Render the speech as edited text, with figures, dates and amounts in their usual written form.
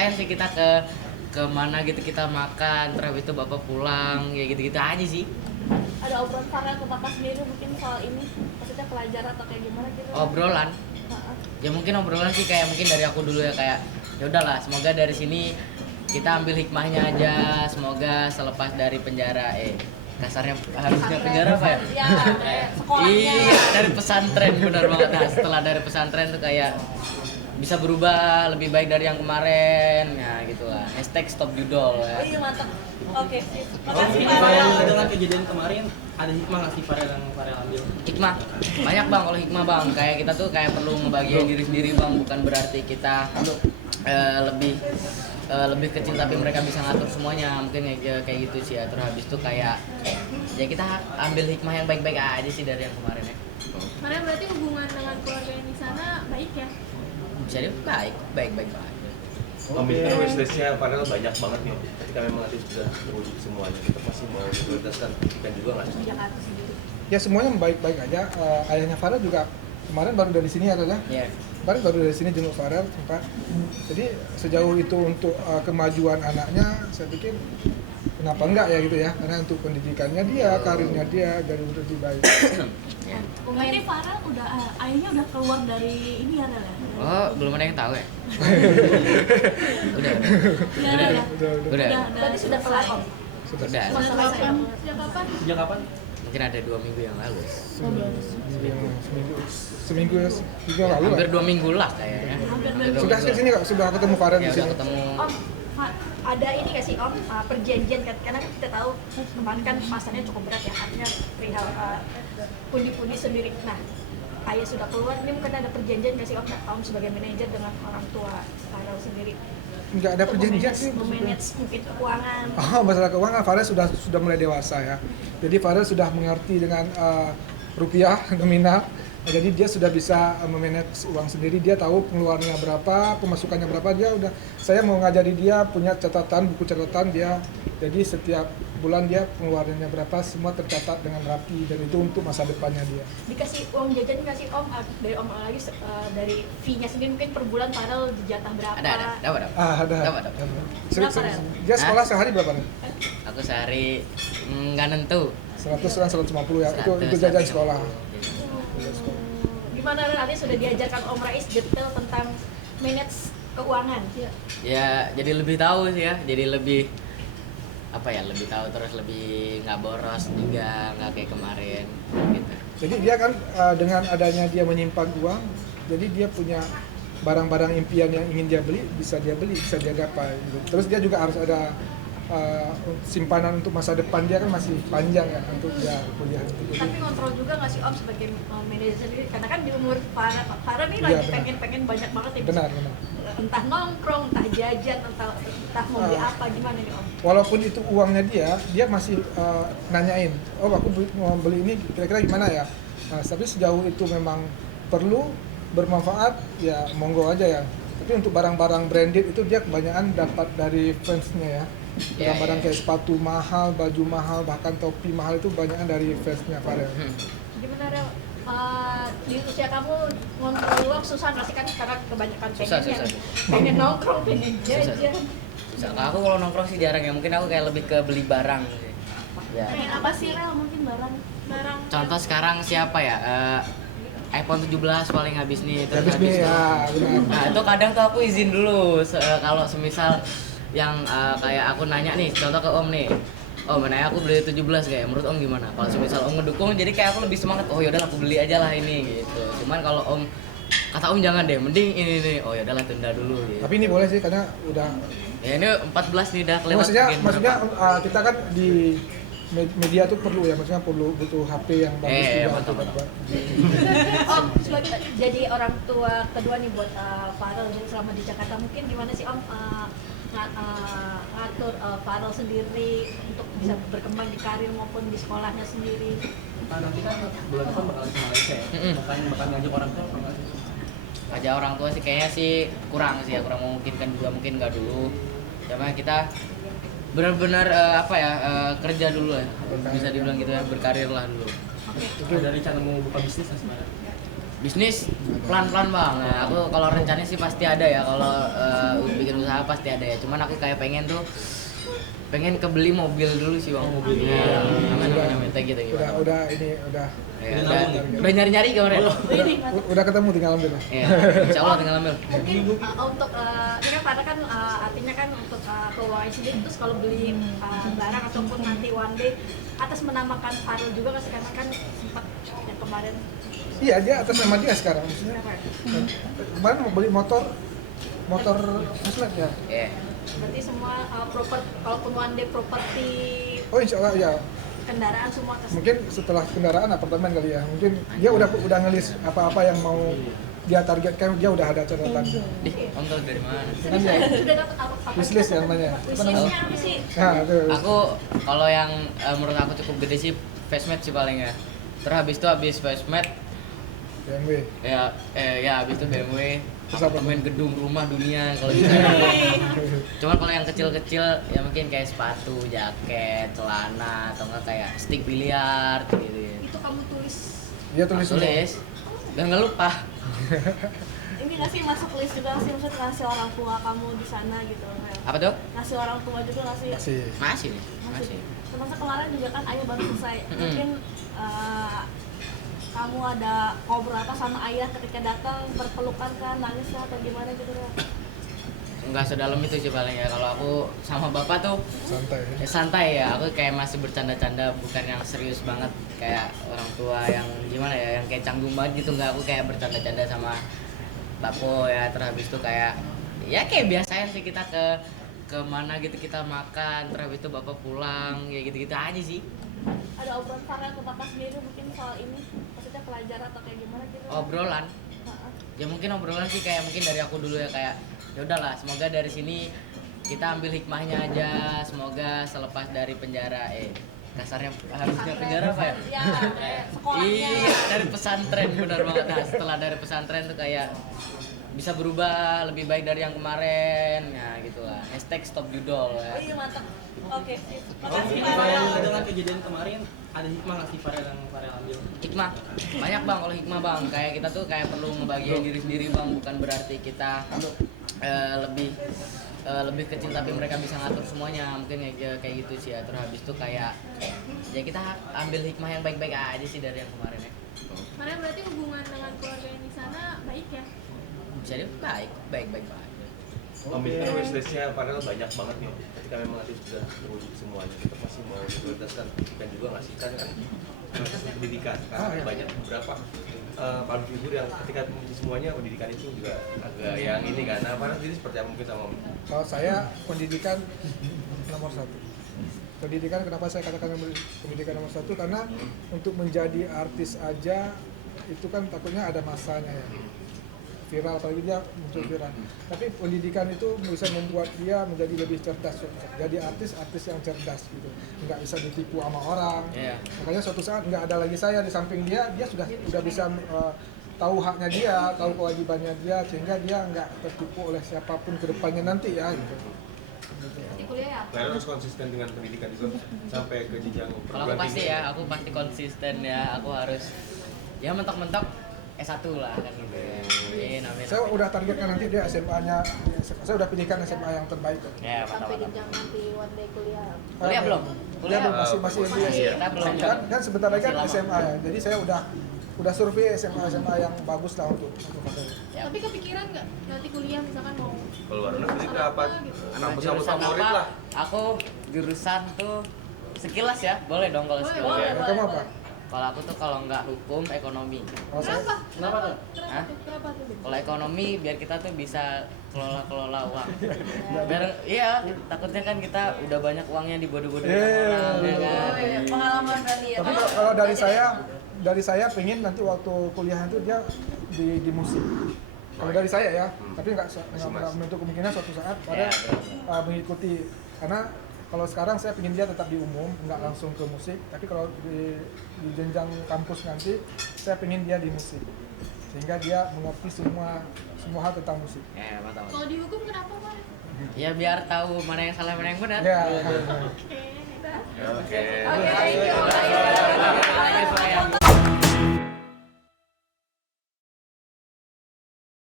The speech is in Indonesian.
ngerasain sih kita ke mana gitu kita makan, terus habis itu bapak pulang, ya gitu-gitu aja sih. Ada obrolan Farel ke bapak sendiri mungkin soal ini, maksudnya pelajaran atau kayak gimana gitu? Obrolan, ya mungkin obrolan sih kayak mungkin dari aku dulu ya kayak ya udahlah semoga dari sini kita ambil hikmahnya aja, semoga selepas dari penjara kasarnya harusnya penjara apa ya? Ya, kayak sekolahnya. Iya, dari pesantren benar banget. Nah, setelah dari pesantren tuh kayak bisa berubah lebih baik dari yang kemarin. Ya, gitulah. #stop judol ya. Oh iya mantap. Oke, sip. Oh, Makasih Farel. dengan kejadian kemarin ada hikmah nggak sih Farel yang Farel ambil? Hikmah. Banyak Bang kalau hikmah Bang. Kayak kita tuh kayak perlu ngebagian diri sendiri Bang, bukan berarti kita lebih kecil tapi mereka bisa ngatur semuanya. Mungkin ya, kayak gitu sih ya. Terus habis itu kayak ya kita ambil hikmah yang baik-baik aja sih dari yang kemarin ya. Karena berarti hubungan dengan keluarga yang di sana baik ya? Bisa dia baik-baik banget. Memiliki wishlistnya padahal banyak banget nih. Ketika memang nanti sudah terwujud semuanya, kita pasti mau prioritaskan pendidikan juga nggak sih? Jakarta sendiri. Ya semuanya baik-baik aja. Ayahnya Farel juga kemarin baru dari sini adalah. Iya. Kemarin baru dari sini jenguk Farel, Pak. Jadi sejauh itu untuk kemajuan anaknya, saya pikir kenapa enggak ya gitu ya? Karena untuk pendidikannya dia, karirnya dia, dari untuk lebih baik. Berarti Farel udah, ayahnya udah keluar dari ini ya Rel ya? Oh, belum ada yang tahu ya? Udah. Ya, Udah. Berarti sudah kelar Om. Udah. Sejak kapan? Sejak kapan? Sejak kapan? Mungkin ada 2 minggu yang lalu. Seminggu yang lalu. Hampir Lah. 2 minggu lah kayaknya. Hampir 2 minggu. Sudah ke sini kok, sudah ketemu Farel Ya di udah sini. ketemu. Om, ada ini nggak sih Om, perjanjian kan? Karena kita tahu kemarin kan pasarnya cukup berat ya, artinya perihal pundi-pundi sendiri. Nah, ayah sudah keluar, ini mungkin ada perjanjian nggak sih Om sebagai manajer dengan orang tua Farel sendiri? Enggak ada Untuk perjanjian sih. memanage mungkin keuangan. Oh, masalah keuangan Farel sudah mulai dewasa ya. Jadi Farel sudah mengerti dengan rupiah nominal. Jadi dia sudah bisa memanage uang sendiri. Dia tahu pengeluarannya berapa, pemasukannya berapa. Dia udah, saya mau ngajari dia punya catatan, buku catatan dia. Jadi setiap bulan dia pengeluarannya berapa, semua tercatat dengan rapi. Dan itu untuk masa depannya dia. Dikasih uang jajan nggak sih Om, dari Om lagi dari fee-nya sendiri mungkin per bulan Farel jatah berapa? Ada. Dapat. Ada. Dapat. Berapa, Rel? Dia sekolah sehari berapa nih? Aku sehari nggak nentu. 100 kan 150 ya. Itu 100, jajan 150. sekolah. Gimana Rel, nanti sudah diajarkan Om Rais detail tentang manage keuangan? Ya jadi lebih tahu sih ya. Jadi lebih lebih tahu terus lebih nggak boros juga, nggak kayak kemarin gitu. Jadi dia kan dengan adanya dia menyimpan uang, jadi dia punya barang-barang impian yang ingin dia beli, bisa dia gapai. Gitu. Terus dia juga harus ada simpanan untuk masa depan dia kan masih panjang ya untuk dia kuliah itu. Tapi kontrol juga nggak sih Om sebagai manajer sendiri? Karena kan di umur Farel nih Iya, lagi benar. pengen banyak banget ya. Benar. Entah nongkrong, entah jajan, entah mau beli apa, gimana nih Om? Walaupun itu uangnya dia masih nanyain, oh aku mau beli ini kira-kira gimana ya. Nah, tapi sejauh itu memang perlu bermanfaat ya monggo aja ya. Tapi untuk barang-barang branded itu dia kebanyakan dapat dari fansnya ya. Barang-barang kayak sepatu mahal, baju mahal, bahkan topi mahal itu kebanyakan dari fansnya Farel. Gimana Rel? Di usia kamu ngontrol uang susah nggak sih kan karena kebanyakan Susah. pengen nongkrong, pengen jajan. Susah. Aku kalau nongkrong sih jarang ya. Mungkin aku kayak lebih ke beli barang. Sih. Ya. Pengen apa sih Rel? Mungkin barang Contoh sekarang siapa ya? iPhone 17 paling habis nih. Terus Habis nih tuh. ya, benar. Nah itu kadang tuh aku izin dulu kalau semisal yang kayak aku nanya nih, contoh ke Om nih. Om, nanya aku beli 17 kayak menurut Om gimana? Kalau semisal Om ngedukung jadi kayak aku lebih semangat. Oh yaudah aku beli aja lah ini gitu. Cuman kalau Om kata Om jangan deh, mending ini nih. Oh yaudahlah tunda dulu gitu. Tapi ini boleh sih karena udah Ya ini 14 nih udah kelewat. maksudnya kita kan di media tuh perlu ya, maksudnya butuh HP yang bagus juga mantap. Om, jadi orang tua kedua nih buat Farel selama di Jakarta, mungkin gimana sih Om ngatur Farel sendiri untuk bisa berkembang di karir maupun di sekolahnya sendiri? Nanti kan bulan depan bakal ke Malaysia ya. Bakal ngajak orang tua nggak sih? Aja orang tua sih kayaknya sih kurang memungkinkan juga, mungkin nggak dulu. Cuma kita benar-benar kerja dulu ya, bisa dibilang gitu ya, berkarir lah dulu. Ada rencana mau buka bisnis nggak sebenarnya? Bisnis pelan-pelan bang. Nah, aku kalau rencananya sih pasti ada ya. Kalau bikin usaha pasti ada ya. Cuman aku kayak pengen kebeli mobil dulu sih bang. Mobil. Ya, amin Udah. amin kayak gitu gimana? Udah ini Ya, Udah udah, nabung ya? udah nyari-nyari kemarin. udah ketemu tinggal ambil. Iya, insya Allah tinggal ambil. Mungkin untuk ini kan Farel kan artinya kan untuk keuangan sendiri, terus kalau beli barang ataupun nanti one day atas menamakan Farel juga kan, karena kan sempat yang kemarin Iya, dia atas nama dia sekarang. Maksudnya apa ya? kemarin mau beli motor sosmed ya. Iya. Berarti semua kalaupun one day properti Oh insya Allah ya. kendaraan semua atas Mungkin setelah kendaraan apartemen kali ya. Mungkin dia udah ngelis apa-apa yang mau dia targetkan, dia udah ada catatan. Dih, om tau dari mana? Kan ya, sudah dapat apa wishlist yang namanya. Apa namanya? wishlistnya apa sih? Nah, itu. Aku kalau yang menurut aku cukup gede sih Facemate sih paling ya. Terus habis Facemate BMW. ya habis itu BMW, Terus apa? apartemen, gedung, rumah, dunia kalau bisa. Cuman kalau yang kecil-kecil ya mungkin kayak sepatu, jaket, celana atau enggak kayak stick biliar gitu. Itu kamu tulis Dia tulis semua. Tulis. Dan nggak lupa. Ini nggak sih masuk list juga nggak sih, maksudnya ngasih orang tua kamu di sana gitu Rel? Apa tuh? Ngasih orang tua juga nggak sih? Masih. Masih nih. Masih. Termasuk kemarin juga kan ayah baru selesai. Mm-mm. Mungkin kamu ada ngobrol apa sama ayah ketika datang, berpelukan kan, nangis lah atau gimana gitu Rel? Nggak sedalam itu sih paling ya. Kalau aku sama bapak tuh Santai. santai ya, aku kayak masih bercanda-canda, bukan yang serius banget kayak orang tua yang gimana ya, yang kayak canggung banget gitu. Nggak, aku kayak bercanda-canda sama bapo ya. Terus habis itu kayak ya kayak biasanya sih kita ke mana gitu, kita makan, terus habis itu bapak pulang ya, gitu-gitu aja sih. Ada obrolan Farel ke bapak sendiri mungkin soal ini, maksudnya pelajaran atau kayak gimana gitu? Obrolan Heeh. ya, mungkin obrolan sih kayak mungkin dari aku dulu ya, kayak ya udahlah, semoga dari sini kita ambil hikmahnya aja, semoga selepas dari penjara kasarnya harusnya penjara apa ya? Ya, sekolahnya. Iya, dari pesantren, benar banget. Nah, setelah dari pesantren tuh kayak bisa berubah lebih baik dari yang kemarin, ya gitulah. Hashtag stop judol ya. Oh iya mantap. Oke, sip. Oh, Makasih ini Farel. dengan kejadian kemarin ada hikmah nggak sih Farel yang Farel ambil? Hikmah banyak bang. Kalau hikmah bang, kayak kita tuh kayak perlu ngebagian diri sendiri bang, bukan berarti kita lebih kecil tapi mereka bisa ngatur semuanya, mungkin ya kayak gitu sih ya. Terus habis itu kayak ya kita ambil hikmah yang baik-baik aja sih dari yang kemarin ya. Farel berarti hubungan dengan keluarga yang di sana baik ya? Bisa dia baik-baik aja. Memikirkan wishlistnya padahal banyak banget nih. Ketika memang nanti sudah terwujud semuanya, kita masih mau prioritaskan pendidikan juga nggak sih? Kan pendidikan, karena banyak beberapa public figure yang ketika mengunci semuanya pendidikan itu juga agak yang ini kan. Nah, Farel sendiri seperti apa mungkin sama Kalau saya pendidikan nomor satu. Pendidikan, kenapa saya katakan pendidikan nomor satu? Karena untuk menjadi artis aja itu kan takutnya ada masanya ya. Viral, apalagi dia muncul viral. Tapi pendidikan itu bisa membuat dia menjadi lebih cerdas. Jadi artis yang cerdas gitu. Nggak bisa ditipu sama orang. Iya. Makanya suatu saat nggak ada lagi saya di samping dia sudah bisa tahu haknya dia, tahu kewajibannya dia, sehingga dia nggak tertipu oleh siapapun ke depannya nanti ya gitu. di kuliah ya. Farel harus konsisten dengan pendidikan juga sampai ke jenjang Kalau aku pasti ya, aku pasti konsisten ya. Aku harus ya mentok-mentok S1 lah kan gitu ya. Amin. Saya udah targetkan nanti dia SMA-nya, saya udah pilihkan SMA yang terbaik. Ya, Sampai mantap. jenjang nanti one day kuliah. Kuliah belum? Kuliah belum, masih Masih. Kita belum. kan sebentar lagi kan Masih lama. SMA ya. Jadi saya udah survei SMA yang bagus lah untuk Ya. Tapi kepikiran nggak nanti kuliah misalkan mau keluar negeri jurusan ke apa? gitu? Kampus-kampus Jurusan favorit apa? lah. Aku jurusan tuh sekilas ya, boleh dong kalau Boleh, sekilas. boleh, Ya. Kamu apa? Kalau aku tuh kalau nggak hukum, ekonomi. Oh, saya, Kenapa? Kenapa tuh? Hah? Kenapa tuh? Kalau ekonomi biar kita tuh bisa kelola uang. Biar iya, takutnya kan kita udah banyak uangnya dibodoh-bodohin orang ya kan. Oh iya, pengalaman berarti ya. tapi kalau dari saya pengen nanti waktu kuliah itu dia di musik. Kalau dari saya ya, tapi nggak menutup kemungkinan suatu saat pada Ya, mengikuti, karena kalau sekarang saya ingin dia tetap di umum, nggak langsung ke musik. Tapi kalau di jenjang kampus nanti, saya ingin dia di musik, sehingga dia mengerti semua hal tentang musik. Ya, mantap. Kalau di hukum kenapa Pak? Ya biar tahu mana yang salah, mana yang benar. Ya, Oke, udah. Oke. Oke, thank you. Oke, sayang. Foto